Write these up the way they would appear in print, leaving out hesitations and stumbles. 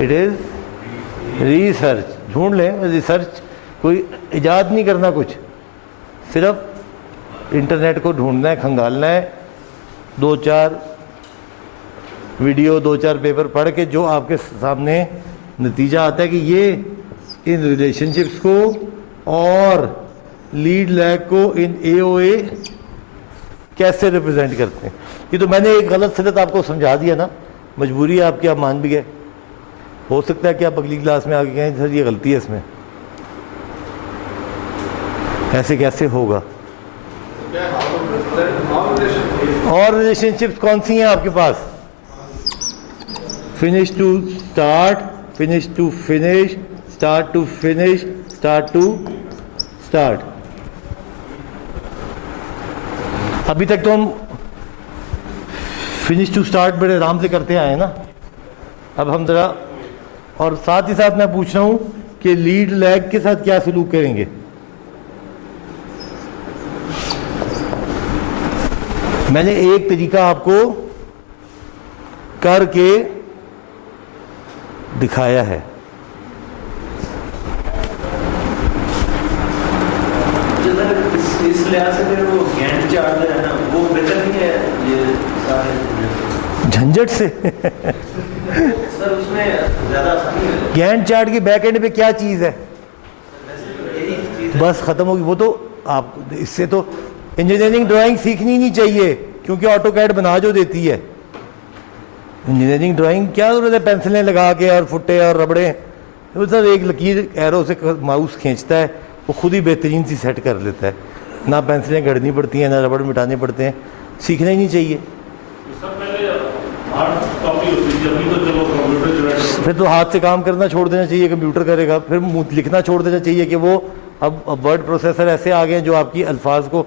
It is research. ڈھونڈ لیں, research کوئی ایجاد نہیں کرنا کچھ, صرف انٹرنیٹ کو ڈھونڈنا ہے, کھنگالنا ہے, 2-4 ویڈیو 2-4 پیپر پڑھ کے جو آپ کے سامنے نتیجہ آتا ہے کہ یہ ان ریلیشن شپس کو اور لیڈ لیگ کو ان اے او اے کیسے ریپرزینٹ کرتے ہیں. یہ تو میں نے ایک غلط صورت آپ کو سمجھا دیا نا, مجبوری ہے آپ کی, آپ مان بھی گئے. ہو سکتا ہے کہ آپ اگلی کلاس میں آگے کہیں سر یہ غلطی ہے اس میں, ایسے کیسے ہوگا. اور ریلیشن شپس کون سی ہیں آپ کے پاس؟ Finish to start, finish to finish, start to finish, start to start. ابھی تک تو ہم فنش ٹو اسٹارٹ بڑے آرام سے کرتے آئے ہیں نا. اب ہم ذرا, اور ساتھ ہی ساتھ میں پوچھ رہا ہوں کہ لیڈ لیگ کے ساتھ کیا سلوک کریں گے. میں نے ایک طریقہ آپ کو کر کے دکھایا ہے. اس لحاظ سے پھر وہ گینٹ چارٹ ہے نا, وہ بہتر نہیں ہے یہ سارے جھنجھٹ سے. سر اس میں زیادہ آسانی ہے. گینٹ چارٹ کے بیک اینڈ پہ کیا چیز ہے؟ بس ختم ہوگی. وہ تو آپ اس سے تو انجینئرنگ ڈرائنگ سیکھنی نہیں چاہیے, کیونکہ آٹو کیڈ بنا جو دیتی ہے. انجینئرنگ ڈرائنگ کیا ضرورت ہے پینسلیں لگا کے اور فٹے اور ربڑیں. وہ سر ایک لکیر ایرو سے ماؤس کھینچتا ہے, وہ خود ہی بہترین سی سیٹ کر لیتا ہے. نہ پینسلیں گھڑنی پڑتی ہیں, نہ ربڑ مٹانے پڑتے ہیں. سیکھنا ہی نہیں چاہیے. پھر تو ہاتھ سے کام کرنا چھوڑ دینا چاہیے, کمپیوٹر کرے گا. پھر لکھنا چھوڑ دینا چاہیے کہ وہ اب ورڈ پروسیسر ایسے آ گئے ہیں جو آپ کی الفاظ کو.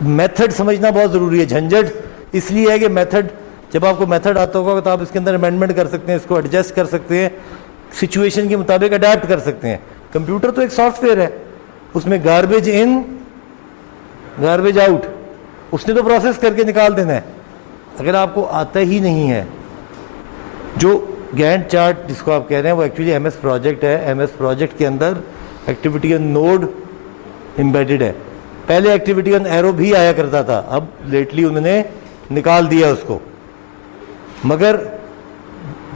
میتھڈ سمجھنا بہت ضروری ہے. جھنجھٹ اس لیے ہے کہ میتھڈ, جب آپ کو میتھڈ آتا ہوگا تو آپ اس کے اندر امینڈمنٹ کر سکتے ہیں, اس کو ایڈجسٹ کر سکتے ہیں, سچویشن کے مطابق اڈیپٹ کر سکتے ہیں. کمپیوٹر تو ایک سافٹ ویئر ہے, اس میں گاربیج ان گاربیج آؤٹ, اس نے تو پروسیس کر کے نکال دینا ہے. اگر آپ کو آتا ہی نہیں ہے, جو گینٹ چارٹ جس کو آپ کہہ رہے ہیں وہ ایکچولی ایم ایس پروجیکٹ ہے. ایم ایس پروجیکٹ کے اندر ایکٹیویٹی آن نوڈ امبیڈڈ ہے. پہلے ایکٹیویٹی آن ایرو بھی آیا کرتا تھا, اب لیٹلی انہوں نے نکال دیا اس کو. مگر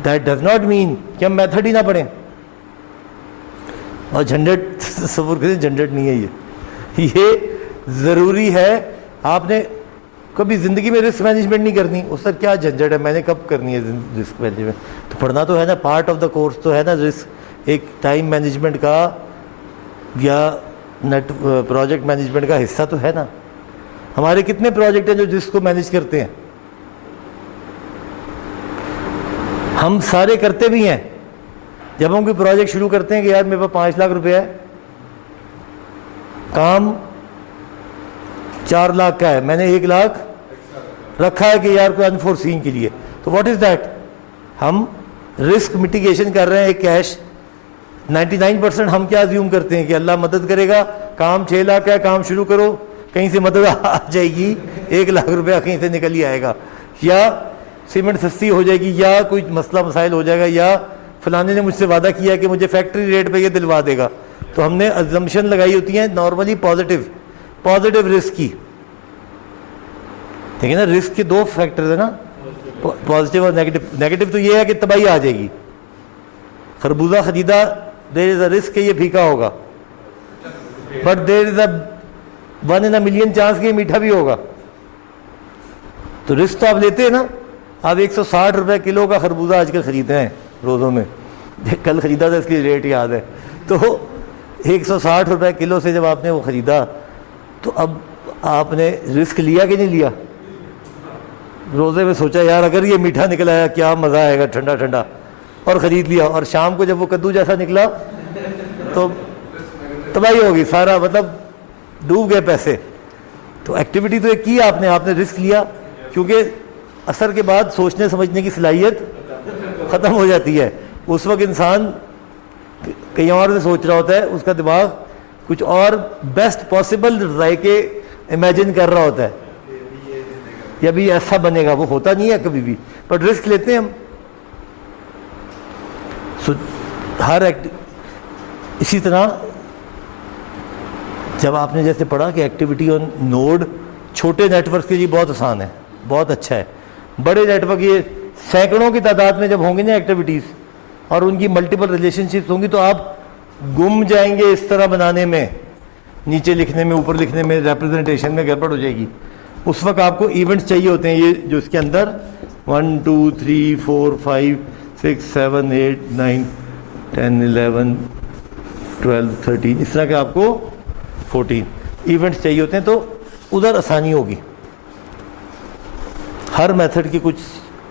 دیٹ ڈز ناٹ مین کہ ہم میتھڈ ہی نہ پڑھیں. اور جھنجھٹ تصور کریں, جھنجھٹ نہیں ہے یہ ضروری ہے. آپ نے کبھی زندگی میں رسک مینجمنٹ نہیں کرنی, اس سر کیا جھنجھٹ ہے, میں نے کب کرنی ہے رسک مینجمنٹ. تو پڑھنا تو ہے نا, پارٹ آف دا کورس تو ہے نا رسک, ایک ٹائم مینجمنٹ کا یا نیٹ پروجیکٹ مینجمنٹ کا حصہ تو ہے نا. ہمارے کتنے پروجیکٹ ہیں جو رسک کو مینیج کرتے ہیں, ہم سارے کرتے بھی ہیں. جب ہم کوئی پروجیکٹ شروع کرتے ہیں کہ یار میرے پاس 5 لاکھ روپے ہے, کام 4 لاکھ کا ہے, میں نے 1 لاکھ رکھا ہے کہ یار کوئی انفورسین کے لیے, تو واٹ از دیٹ, ہم رسک میٹیگیشن کر رہے ہیں. ایک کیش 99% ہم کیا زیوم کرتے ہیں کہ اللہ مدد کرے گا, کام 6 لاکھ کا ہے, کام شروع کرو, کہیں سے مدد آ جائے گی, 1 لاکھ روپیہ کہیں سے نکل ہی آئے گا, یا سیمنٹ سستی ہو جائے گی, یا کوئی مسئلہ مسائل ہو جائے گا, یا فلانے نے مجھ سے وعدہ کیا کہ مجھے فیکٹری ریٹ پہ یہ دلوا دے گا. تو ہم نے ازمپشن لگائی ہوتی ہیں نارملی پازیٹیو رسک کی. دیکھیں نا, رسک کے 2 فیکٹر ہیں نا, پازیٹیو اور نیگیٹو. نیگیٹو تو یہ ہے کہ تباہی آ جائے گی. خربوزہ خریدا, دیر از اے رسک کہ یہ پھیکا ہوگا, but there is a 1 in a million chance کہ یہ میٹھا بھی ہوگا. تو رسک تو آپ لیتے ہیں نا. آپ 160 روپے کلو کا خربوزہ آج کل خریدتے ہیں روزوں میں, کل خریدا تھا اس کی ریٹ یاد ہے. تو 160 روپے کلو سے جب آپ نے وہ خریدا, تو اب آپ نے رسک لیا کہ نہیں لیا؟ روزے میں سوچا یار اگر یہ میٹھا نکل آیا کیا مزہ آئے گا ٹھنڈا ٹھنڈا, اور خرید لیا. اور شام کو جب وہ کدو جیسا نکلا تو تباہی ہوگی, سارا مطلب ڈوب گئے پیسے. تو ایکٹیویٹی تو ایک کی آپ نے رسک لیا, کیونکہ اثر کے بعد سوچنے سمجھنے کی صلاحیت ختم ہو جاتی ہے. اس وقت انسان کہیں اور سے سوچ رہا ہوتا ہے, اس کا دماغ کچھ اور بیسٹ پاسبل ذائقے امیجن کر رہا ہوتا ہے, یا بھی ایسا بنے گا. وہ ہوتا نہیں ہے کبھی بھی, بٹ رسک لیتے ہیں ہم. سو اسی طرح جب آپ نے جیسے پڑھا کہ ایکٹیویٹی آن نوڈ چھوٹے نیٹ ورک کے لیے بہت آسان ہے، بہت اچھا ہے. بڑے نیٹ ورک یہ سینکڑوں کی تعداد میں جب ہوں گے نا ایکٹیویٹیز اور ان کی ملٹیپل ریلیشن شپس ہوں گی تو آپ گم جائیں گے اس طرح بنانے میں، نیچے لکھنے میں، اوپر لکھنے میں، ریپرزنٹیشن میں گڑبڑ ہو جائے گی. اس وقت آپ کو ایونٹس چاہیے ہوتے ہیں، یہ جو اس کے اندر 1 2 3 4 5 6 7 8 9 10 11 12 13 اس طرح کے آپ کو 14 ایونٹس چاہیے ہوتے ہیں، تو ادھر آسانی ہوگی. ہر میتھڈ کی کچھ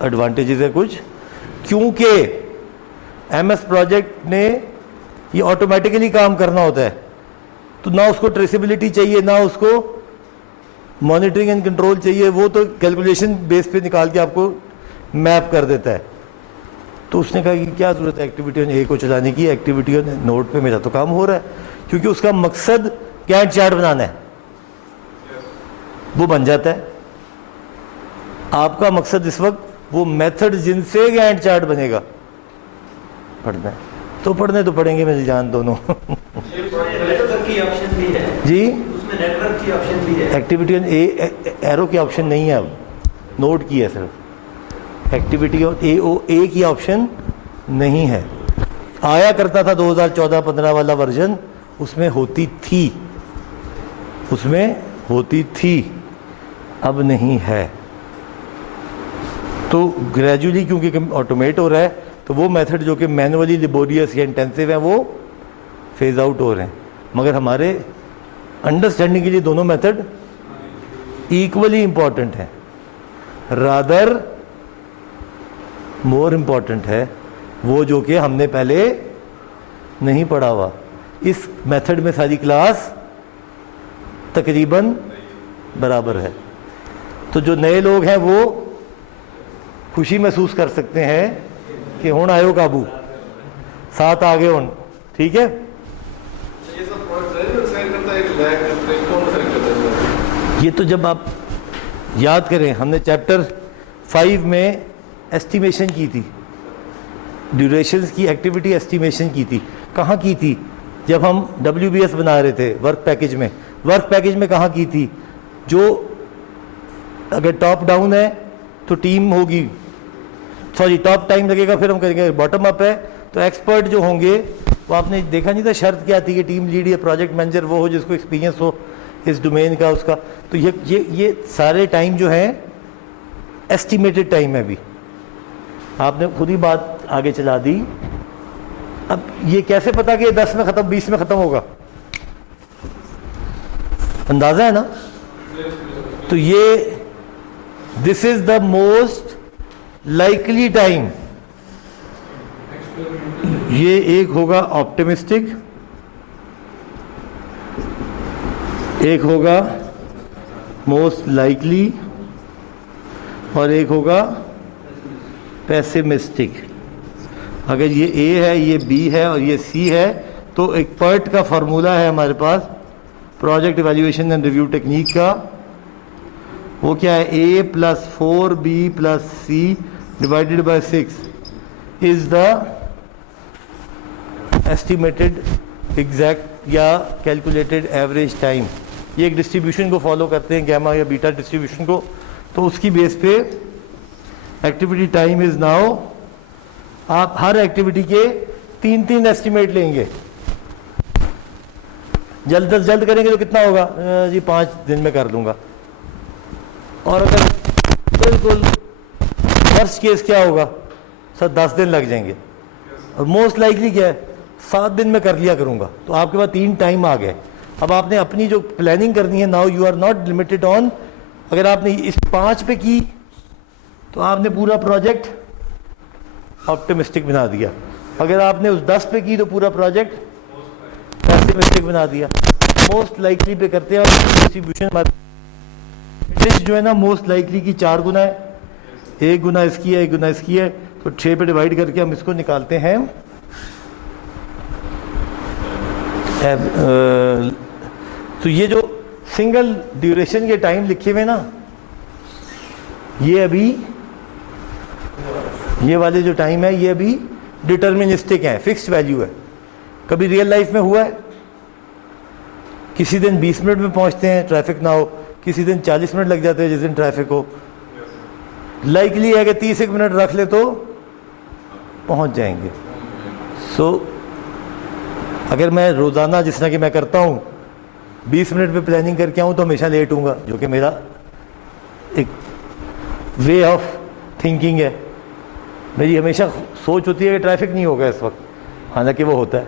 ایڈوانٹیجز ہے کچھ، کیونکہ ایم ایس پروجیکٹ نے یہ آٹومیٹیکلی کام کرنا ہوتا ہے، تو نہ اس کو ٹریسیبلٹی چاہیے، نہ اس کو مانیٹرنگ اینڈ کنٹرول چاہیے، وہ تو کیلکولیشن بیس پہ نکال کے آپ کو میپ کر دیتا ہے. تو اس نے کہا کہ کیا ضرورت ہے ایکٹیویٹی آن اے کو چلانے کی، ایکٹیویٹی آن نوڈ پہ میرا تو کام ہو رہا ہے، کیونکہ اس کا مقصد گینٹ چارٹ بنانا ہے، وہ بن جاتا ہے. آپ کا مقصد اس وقت وہ میتھڈ جن سے گینٹ چارٹ بنے گا پڑھنا ہے، تو پڑھنے تو پڑھیں گے میری جان دونوں. جی ایکٹیویٹی آن اے ایرو کی آپشن نہیں ہے، اب نوٹ کی ہے صرف، ایکٹیویٹی آن اے او اے کی آپشن نہیں ہے. آیا کرتا تھا 2014-15 والا ورژن، اس میں ہوتی تھی، اس میں ہوتی تھی، اب نہیں ہے. تو گریجولی کیونکہ آٹومیٹ ہو رہا ہے تو وہ میتھڈ جو کہ مینولی لیبوریس یا انٹینسو ہیں وہ فیز آؤٹ ہو رہے ہیں. مگر ہمارے انڈرسٹینڈنگ کے لیے دونوں میتھڈ ایکولی امپورٹنٹ ہیں، رادر مور امپورٹنٹ ہے وہ جو کہ ہم نے پہلے نہیں پڑھا ہوا. اس میتھڈ میں ساری کلاس تقریباً برابر ہے. تو جو نئے لوگ ہیں وہ خوشی محسوس کر سکتے ہیں کہ ہون آئے قابو ساتھ آگے ہون. ٹھیک ہے، یہ تو جب آپ یاد کریں ہم نے چیپٹر 5 میں ایسٹیمیشن کی تھی، ڈیوریشنز کی ایکٹیویٹی ایسٹیمیشن کی تھی. کہاں کی تھی؟ جب ہم WBS بنا رہے تھے ورک پیکج میں. ورک پیکج میں کہاں کی تھی؟ جو اگر ٹاپ ڈاؤن ہے تو ٹیم ہوگی، سوری ٹاپ ٹائم لگے گا، پھر ہم کہیں گے باٹم اپ ہے تو ایکسپرٹ جو ہوں گے وہ آپ نے دیکھا نہیں تھا شرط کیا تھی کہ ٹیم لیڈ یا پروجیکٹ مینیجر وہ ہو جس کو ایکسپیرینس ہو اس ڈومین کا اس کا. تو یہ سارے ٹائم جو ہیں ایسٹیمیٹڈ ٹائم ہے. ابھی آپ نے خود ہی بات آگے چلا دی. اب یہ کیسے پتا کہ 10 میں ختم 20 میں ختم ہوگا؟ اندازہ ہے نا. تو یہ دس از دا موسٹ لائکلی ٹائم. یہ ایک ہوگا آپٹیمسٹک، ایک ہوگا موسٹ لائکلی، اور ایک ہوگا پیسیمسٹک. اگر یہ اے ہے، یہ بی ہے اور یہ سی ہے تو ایک PERT کا فارمولہ ہے ہمارے پاس، project evaluation and review technique کا. وہ کیا ہے؟ A plus 4B plus C divided by 6 is the estimated exact یا کیلکولیٹڈ ایوریج ٹائم. یہ ایک ڈسٹریبیوشن کو فالو کرتے ہیں، گیما یا بیٹا ڈسٹریبیوشن کو. تو اس کی بیس پہ ایکٹیویٹی ٹائم از ناؤ، آپ ہر ایکٹیویٹی کے 3 ایسٹیمیٹ لیں گے. جلد کریں گے تو کتنا ہوگا جی؟ 5 دن میں کر لوں گا. اور اگر بالکل ورسٹ کیس کیا ہوگا؟ سر 10 دن لگ جائیں گے. اور موسٹ لائکلی کیا ہے؟ 7 دن میں کر لیا کروں گا. تو آپ کے پاس 3 ٹائم آ گئے. اب آپ نے اپنی جو پلاننگ کرنی ہے، now you are not limited on, اگر آپ نے اس 5 پہ کی تو آپ نے پورا پروجیکٹ آپٹیمسٹک بنا دیا. اگر آپ نے اس 10 پہ کی تو پورا پروجیکٹ پیسیمسٹک بنا دیا. موسٹ لائکلی پہ کرتے ہیں. اور ڈسٹریبیوشن جو ہے نا موسٹ لائکلی کی 4 گنا ہے، 1 گنا اس کی ہے، 1 گنا اس کی ہے. تو 6 پہ ڈیوائڈ کر کے ہم اس کو نکالتے ہیں. تو یہ جو سنگل ڈیوریشن کے ٹائم لکھے ہوئے نا، یہ ابھی یہ والے جو ٹائم ہے یہ ابھی ڈٹرمنسٹک ہیں, فکسڈ ویلیو ہے. کبھی ریئل لائف میں ہوا ہے کسی دن 20 منٹ میں پہنچتے ہیں ٹریفک نہ ہو, کسی دن 40 منٹ لگ جاتے ہیں جس دن ٹریفک ہو. لائکلی ہے کہ 30 منٹ رکھ لے تو پہنچ جائیں گے. سو اگر میں روزانہ جس طرح کہ میں کرتا ہوں 20 منٹ پہ پلاننگ کر کے آؤں تو ہمیشہ لیٹ ہوں گا, جو کہ میرا ایک وے آف تھنکنگ ہے. میری ہمیشہ سوچ ہوتی ہے کہ ٹریفک نہیں ہوگا اس وقت, حالانکہ وہ ہوتا ہے.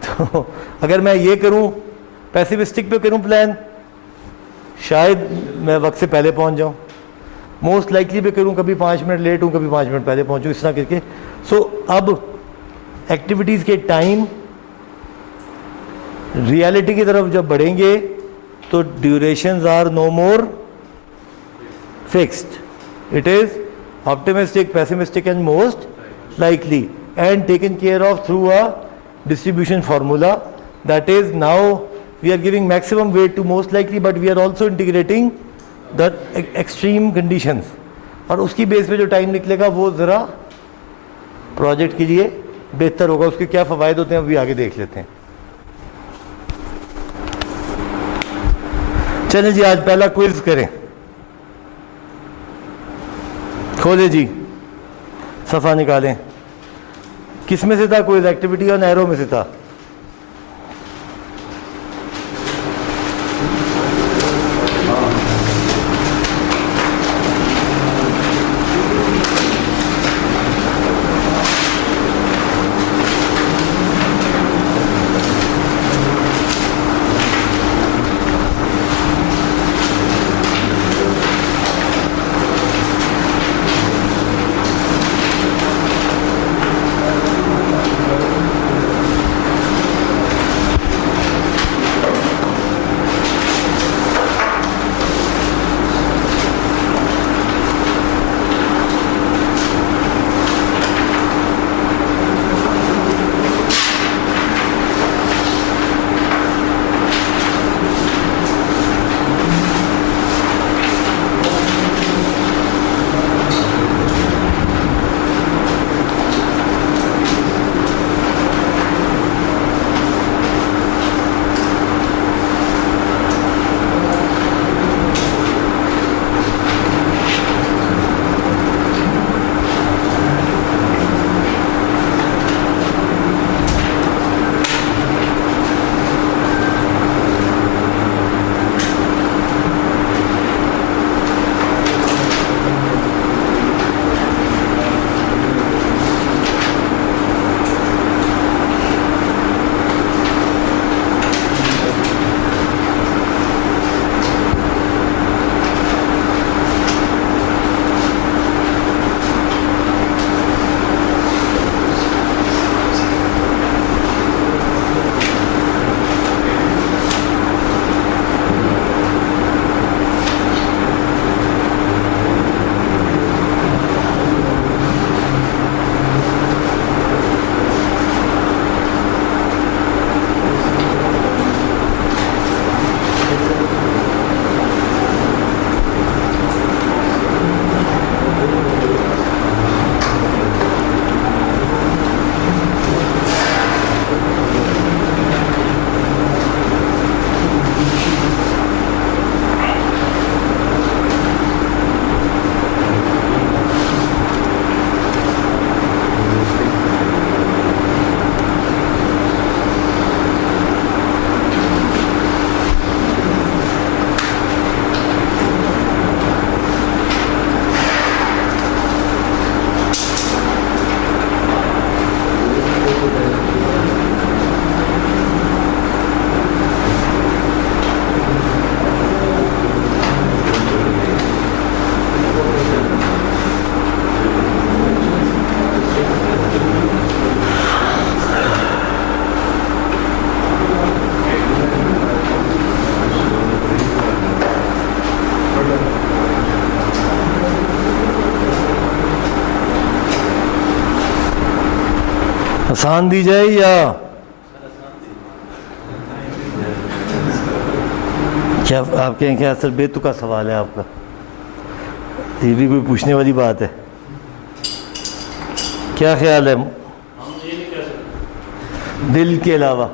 تو اگر میں یہ کروں, پیسیمسٹک پہ کروں پلان, شاید میں وقت سے پہلے پہنچ جاؤں. موسٹ لائکلی پہ کروں کبھی 5 منٹ لیٹ ہوں, کبھی 5 منٹ پہلے پہنچوں, اس طرح کر کے. سو اب ایکٹیویٹیز کے ٹائم ریالٹی کی طرف جب بڑھیں گے تو durations are no more fixed. It is optimistic, pessimistic and most likely, and taken care of through a distribution formula. That is, now we are giving maximum weight to most likely, but we are also integrating the extreme conditions. اور اس کی بیس پہ جو time نکلے گا وہ ذرا project کے لیے بہتر ہوگا. اس کے کیا فوائد ہوتے ہیں ابھی آگے دیکھ لیتے ہیں. چلیں جی, آج پہلا کوئز کریں. کھولے جی, صفحہ نکالیں. کس میں سے تھا کوئز؟ ایکٹیویٹی اور نیرو میں سے تھا. آسان دی جائے یا کیا آپ کہیں کہ اصل بے تکا سوال ہے آپ کا؟ یہ بھی کوئی پوچھنے والی بات ہے؟ کیا خیال ہے؟ دل کے علاوہ.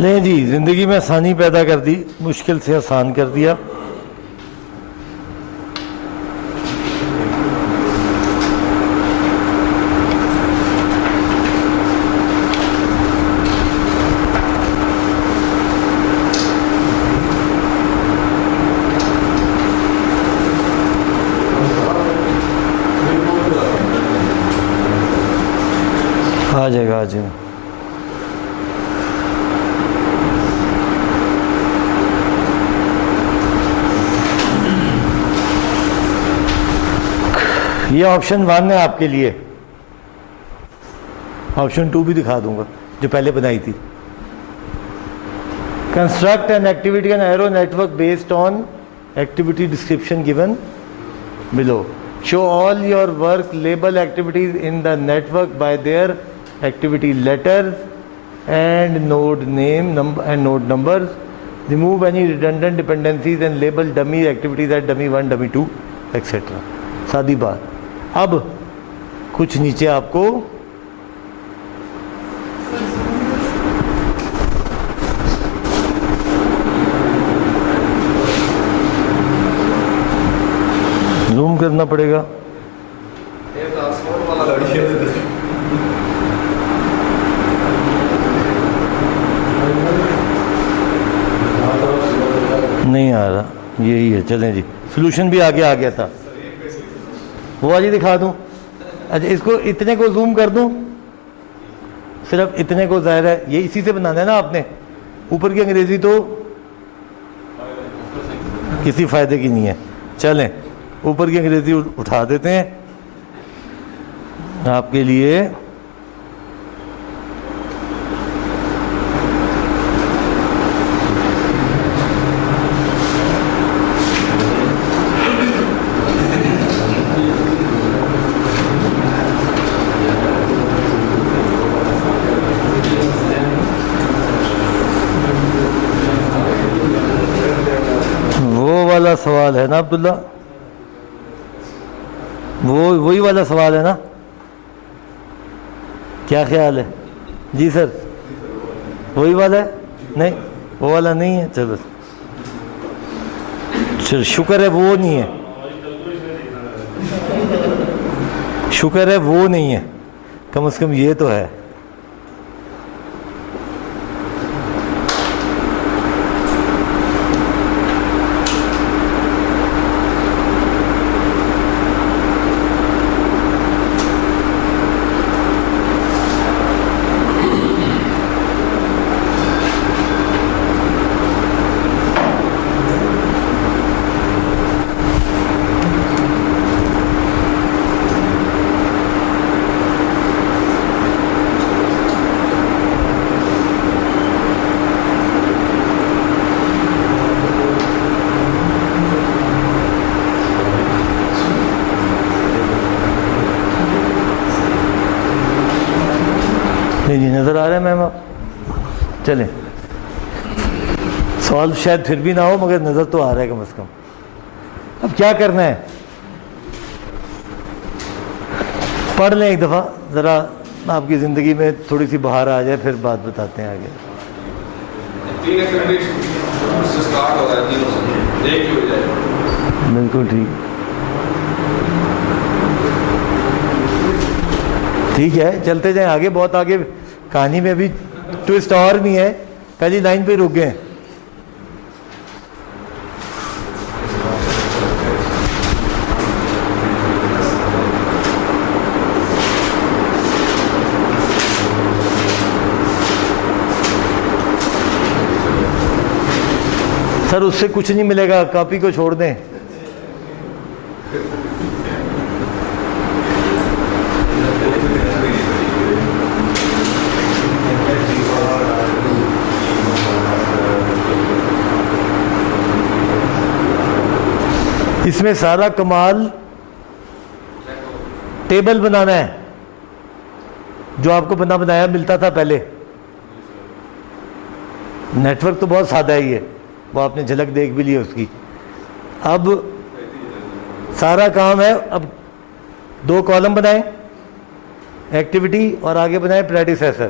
نہیں جی، زندگی میں آسانی پیدا کر دی، مشکل سے آسان کر دیا. آ جائے گا، آ جائے گا. یہ آپشن 1 ہے آپ کے لیے. آپشن 2 بھی دکھا دوں گا جو پہلے بنائی تھی. Construct an activity an arrow network based on activity description given below. Show all your work label activities in the network by their activity letters and node name and node numbers. Remove any redundant dependencies and label dummy activities as dummy 1, dummy 2, etc. سادی بات. اب کچھ نیچے آپ کو zoom کرنا پڑے گا. نہیں آ رہا, یہی ہے. چلیں جی, سلوشن بھی آگے آ گیا تھا. وہ والی دکھا دوں. اچھا اس کو اتنے کو زوم کر دوں, صرف اتنے کو. ظاہر ہے یہ اسی سے بنانا ہے نا آپ نے. اوپر کی انگریزی تو کسی فائدے کی نہیں ہے. چلیں اوپر کی انگریزی اٹھا دیتے ہیں آپ کے لیے. سوال ہے نا عبداللہ, وہی والا سوال ہے نا, کیا خیال ہے جی سر؟ وہی والا ہے؟ نہیں وہ والا نہیں ہے. چلو شکر ہے وہ نہیں ہے, شکر ہے وہ نہیں ہے, کم از کم یہ تو ہے. نظر آ رہا ہے میم آپ؟ چلیں سوال شاید پھر بھی نہ ہو مگر نظر تو آ رہا ہے کم از کم. اب کیا کرنا ہے, پڑھ لیں ایک دفعہ ذرا, آپ کی زندگی میں تھوڑی سی بہار آ جائے, پھر بات بتاتے ہیں آگے. بالکل ٹھیک ہے, چلتے جائیں آگے. بہت آگے کہانی میں ابھی ٹوسٹ اور بھی ہے. پہلی لائن پہ رک گئے. سر اس سے کچھ نہیں ملے گا, کاپی کو چھوڑ دیں. اس میں سارا کمال ٹیبل بنانا ہے جو آپ کو بنایا ملتا تھا پہلے. نیٹ ورک تو بہت سادہ ہی ہے, وہ آپ نے جھلک دیکھ بھی لی ہے اس کی. اب سارا کام ہے, اب 2 کالم بنائیں ایکٹیویٹی اور آگے بنائیں پریڈیسیسر,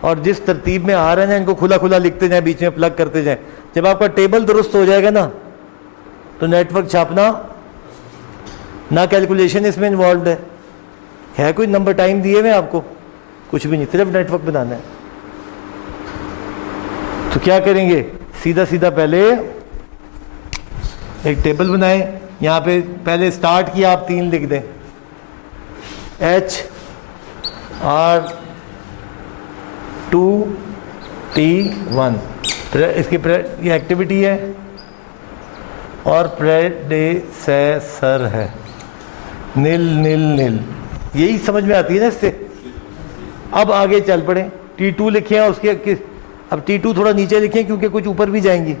اور جس ترتیب میں آ رہے ہیں ان کو کھلا کھلا لکھتے جائیں, بیچ میں پلگ کرتے جائیں. جب آپ کا ٹیبل درست ہو جائے گا نا تو نیٹ ورک چھاپنا نہ کیلکولیشن اس میں انوالوڈ ہے کوئی نمبر ٹائم دیے ہوئے آپ کو, کچھ بھی نہیں, صرف نیٹ ورک بنانا ہے. تو کیا کریں گے, سیدھا سیدھا پہلے ایک ٹیبل بنائیں. یہاں پہ پہلے سٹارٹ کیا آپ 3 لکھ دیں, HR2T1, اس کی یہ ایکٹیویٹی ہے اور پریڈیسیسر ہے, نل نل نل. یہی سمجھ میں آتی ہے نا اس سے. اب آگے چل پڑیں, T2 لکھیں اور اس کے اب T2 تھوڑا نیچے لکھیں کیونکہ کچھ اوپر بھی جائیں گی.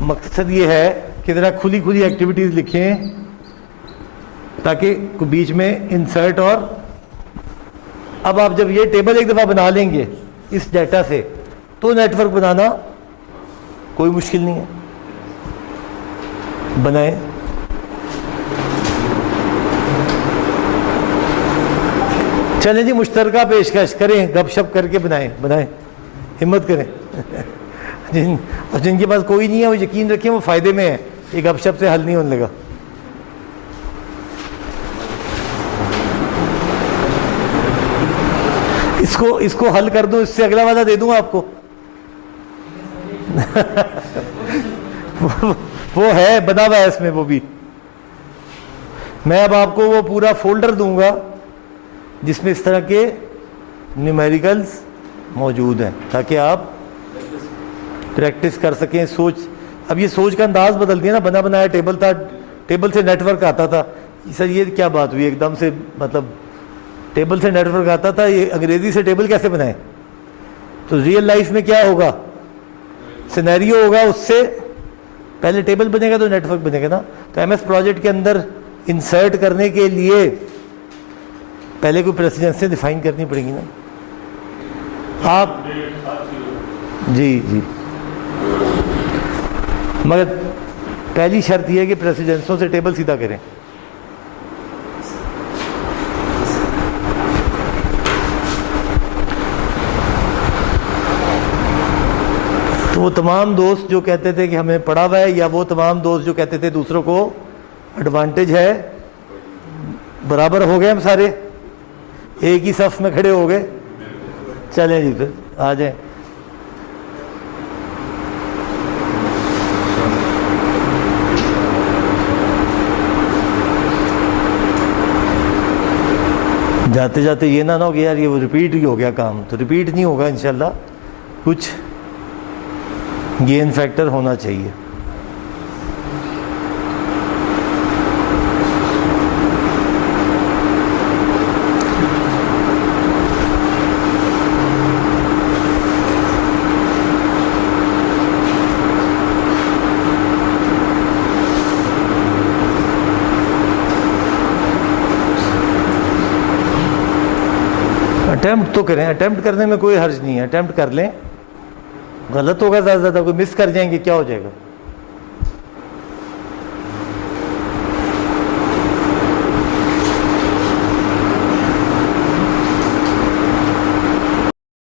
مقصد یہ ہے کہ ذرا کھلی کھلی ایکٹیویٹیز لکھیں تاکہ بیچ میں انسرٹ. اور اب آپ جب یہ ٹیبل ایک دفعہ بنا لیں گے اس ڈیٹا سے تو نیٹ ورک بنانا کوئی مشکل نہیں ہے, بنائیں. چلیں جی مشترکہ پیشکش کریں, گپ شپ کر کے بنائیں, ہمت کریں. جن کے پاس کوئی نہیں ہے وہ یقین رکھیں وہ فائدے میں ہے, یہ گپ شپ سے حل نہیں ہونے لگا. اس کو حل کر دوں, اس سے اگلا والا دے دوں آپ کو. وہ ہے بنا ہوا ہے اس میں, وہ بھی میں اب آپ کو وہ پورا فولڈر دوں گا جس میں اس طرح کے نیومیریکلز موجود ہیں تاکہ آپ پریکٹس کر سکیں. سوچ, اب یہ سوچ کا انداز بدل دیا نا, بنا بنایا ٹیبل تھا, ٹیبل سے نیٹ ورک آتا تھا. سر یہ کیا بات ہوئی ایک دم سے, مطلب ٹیبل سے نیٹ ورک آتا تھا, یہ انگریزی سے ٹیبل کیسے بنائے؟ تو ریئل لائف میں کیا ہوگا, سینیریو ہوگا, اس سے پہلے ٹیبل بنے گا تو نیٹ ورک بنے گا نا. تو ایم ایس پروجیکٹ کے اندر انسرٹ کرنے کے لیے پہلے کوئی پریسیڈنسیں ڈیفائن کرنی پڑیں گی نا آپ. جی مگر پہلی شرط یہ ہے کہ پریسیڈنسوں سے ٹیبل سیدھا کریں. تو وہ تمام دوست جو کہتے تھے کہ ہمیں پڑھا ہوا ہے, یا وہ تمام دوست جو کہتے تھے دوسروں کو ایڈوانٹیج ہے, برابر ہو گئے ہم سارے, ایک ہی صف میں کھڑے ہو گئے. چلیں جی پھر آ جائیں. جاتے جاتے یہ نہ ہو کہ یار یہ وہ ریپیٹ ہی ہو گیا کام, تو ریپیٹ نہیں ہوگا انشاءاللہ, کچھ گین فیکٹر ہونا چاہیے. اٹیمپٹ تو کریں, اٹیمپٹ کرنے میں کوئی حرج نہیں ہے, اٹیمپٹ کر لیں. غلط ہوگا زیادہ سے زیادہ, کوئی مس کر جائیں گے کیا ہو جائے گا.